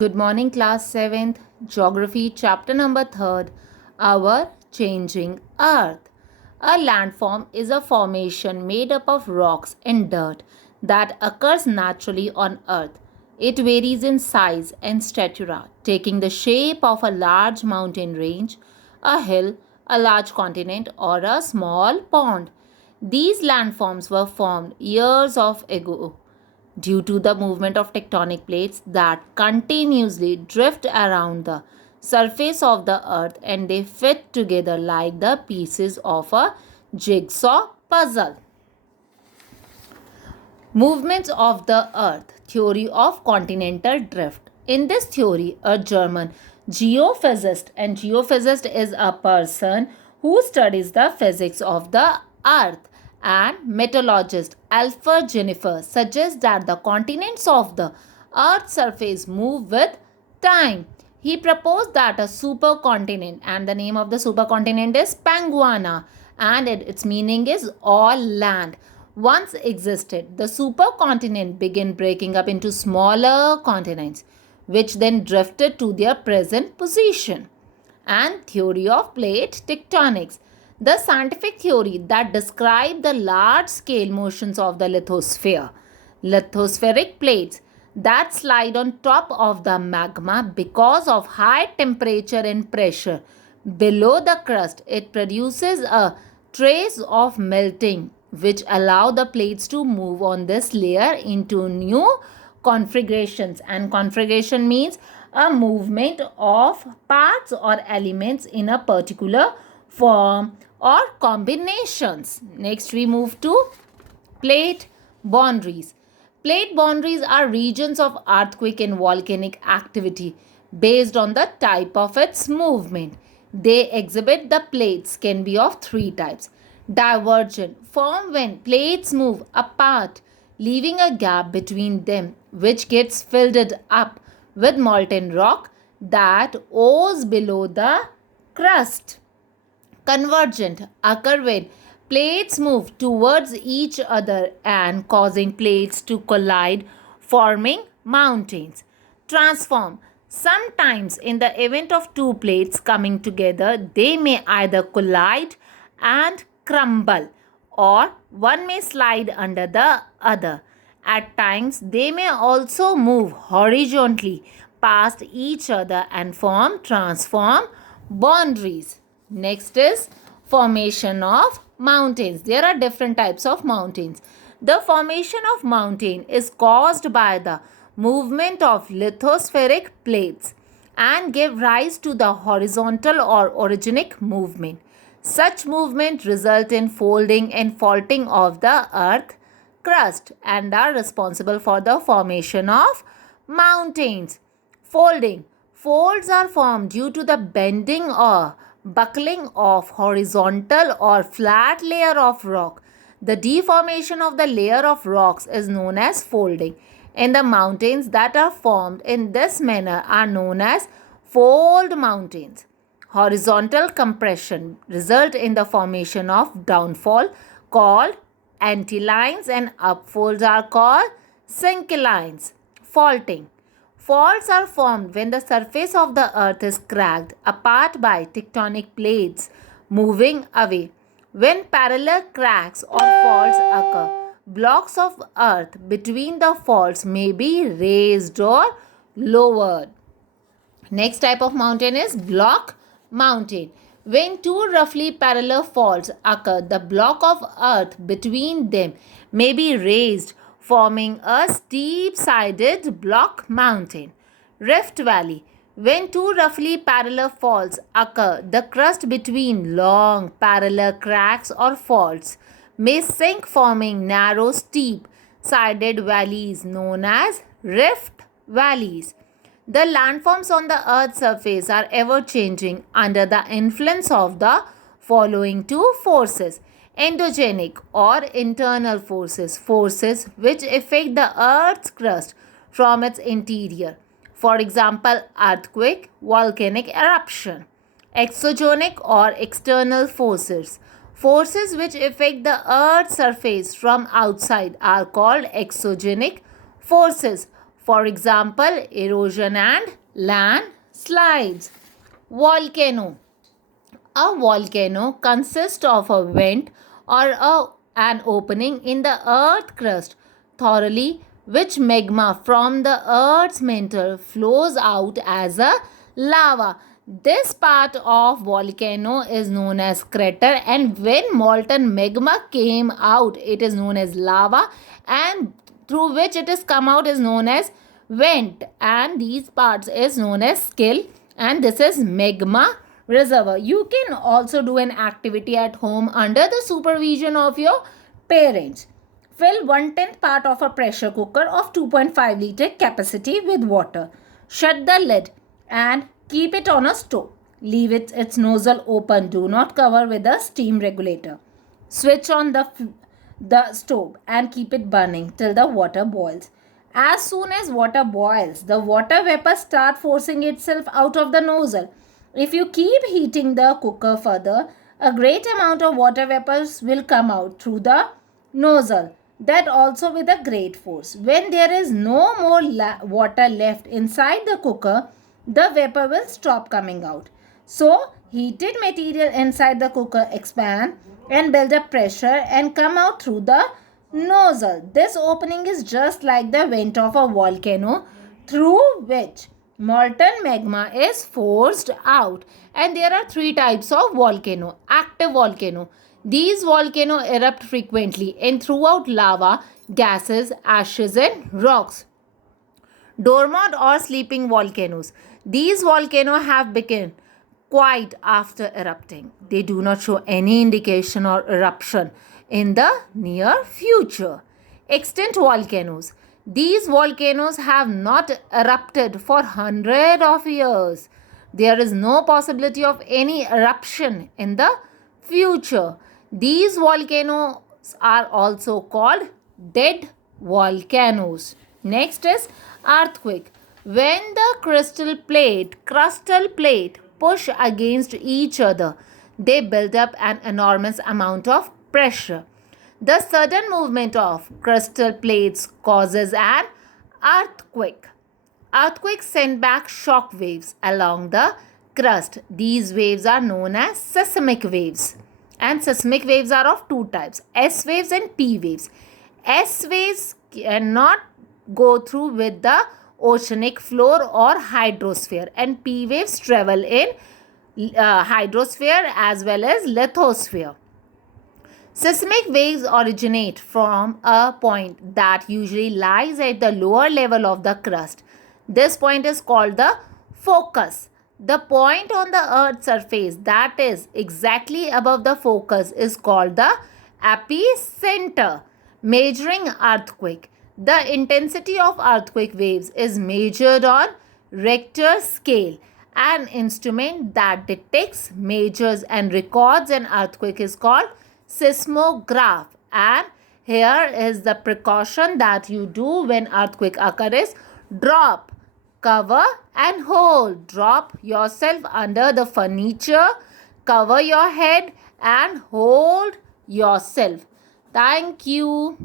Good morning, class 7th, Geography, chapter number 3rd, Our Changing Earth. A landform is a formation made up of rocks and dirt that occurs naturally on Earth. It varies in size and stature, taking the shape of a large mountain range, a hill, a large continent, or a small pond. These landforms were formed years of ago due to the movement of tectonic plates that continuously drift around the surface of the earth, and they fit together like the pieces of a jigsaw puzzle. Movements of the earth, theory of continental drift. In this theory, a German geophysicist, and geophysicist is a person who studies the physics of the earth, and metallurgist Alfred Jennifer suggests that the continents of the earth's surface move with time. He proposed that a supercontinent, and the name of the supercontinent is Panguana, and its meaning is all land, once existed. The supercontinent began breaking up into smaller continents, which then drifted to their present position. And theory of plate tectonics, the scientific theory that describes the large scale motions of the lithosphere. Lithospheric plates that slide on top of the magma because of high temperature and pressure below the crust. It produces a trace of melting which allow the plates to move on this layer into new configurations, and configuration means a movement of parts or elements in a particular form or combinations. Next we move to plate boundaries. Plate boundaries are regions of earthquake and volcanic activity based on the type of its movement. They exhibit the plates can be of three types. Divergent form when plates move apart, leaving a gap between them, which gets filled up with molten rock that oozes below the crust. Convergent occur when plates move towards each other and causing plates to collide, forming mountains. Transform. Sometimes, in the event of two plates coming together, they may either collide and crumble, or one may slide under the other. At times, they may also move horizontally past each other and transform boundaries. Next is formation of mountains. There are different types of mountains. The formation of mountain is caused by the movement of lithospheric plates and give rise to the horizontal or orogenic movement. Such movement result in folding and faulting of the earth crust and are responsible for the formation of mountains. Folding. Folds are formed due to the bending or buckling of horizontal or flat layer of rock. The deformation of the layer of rocks is known as folding, and the mountains that are formed in this manner are known as fold mountains. Horizontal compression result in the formation of downfall called anticlines, and upfolds are called synclines. Faulting. Faults are formed when the surface of the earth is cracked apart by tectonic plates moving away. When parallel cracks or faults occur, blocks of earth between the faults may be raised or lowered. Next type of mountain is block mountain. When two roughly parallel faults occur, the block of earth between them may be raised, forming a steep-sided block mountain. Rift Valley. When two roughly parallel faults occur, the crust between long parallel cracks or faults may sink, forming narrow, steep-sided valleys known as rift valleys. The landforms on the Earth's surface are ever changing under the influence of the following two forces: endogenic or internal forces, forces which affect the Earth's crust from its interior. For example, earthquake, volcanic eruption. Exogenic or external forces, forces which affect the Earth's surface from outside, are called exogenic forces. For example, erosion and landslides. Volcano. A volcano consists of a vent or an opening in the earth crust thoroughly, which magma from the earth's mantle flows out as a lava. This part of volcano is known as crater, and when molten magma came out, it is known as lava, and through which it is come out is known as vent, and these parts is known as scale, and this is magma reservoir. You can also do an activity at home under the supervision of your parents. Fill 1/10 part of a pressure cooker of 2.5 liter capacity with water. Shut the lid and keep it on a stove. Leave its nozzle open. Do not cover with a steam regulator. Switch on the stove and keep it burning till the water boils. As soon as water boils, the water vapor start forcing itself out of the nozzle. If you keep heating the cooker further, a great amount of water vapors will come out through the nozzle, that also with a great force. When there is no more water left inside the cooker, the vapor will stop coming out. So, heated material inside the cooker expand and build up pressure and come out through the nozzle. This opening is just like the vent of a volcano through which molten magma is forced out. And there are three types of volcano. Active volcano. These volcanoes erupt frequently and throughout lava, gases, ashes and rocks. Dormant or sleeping volcanoes. These volcanoes have begun quiet after erupting. They do not show any indication or eruption in the near future. Extinct volcanoes. These volcanoes have not erupted for hundreds of years. There is no possibility of any eruption in the future. These volcanoes are also called dead volcanoes. Next is earthquake. When the crustal plate push against each other, they build up an enormous amount of pressure. The sudden movement of crustal plates causes an earthquake. Earthquakes send back shock waves along the crust. These waves are known as seismic waves. And seismic waves are of two types, S waves and P waves. S waves cannot go through with the oceanic floor or hydrosphere, and P waves travel in hydrosphere as well as lithosphere. Seismic waves originate from a point that usually lies at the lower level of the crust. This point is called the focus. The point on the Earth's surface that is exactly above the focus is called the epicenter. Measuring earthquake. The intensity of earthquake waves is measured on Richter scale. An instrument that detects, measures and records an earthquake is called seismograph. And here is the precaution that you do when earthquake occurs. Drop, cover and hold. Drop yourself under the furniture, cover your head and hold yourself. Thank you.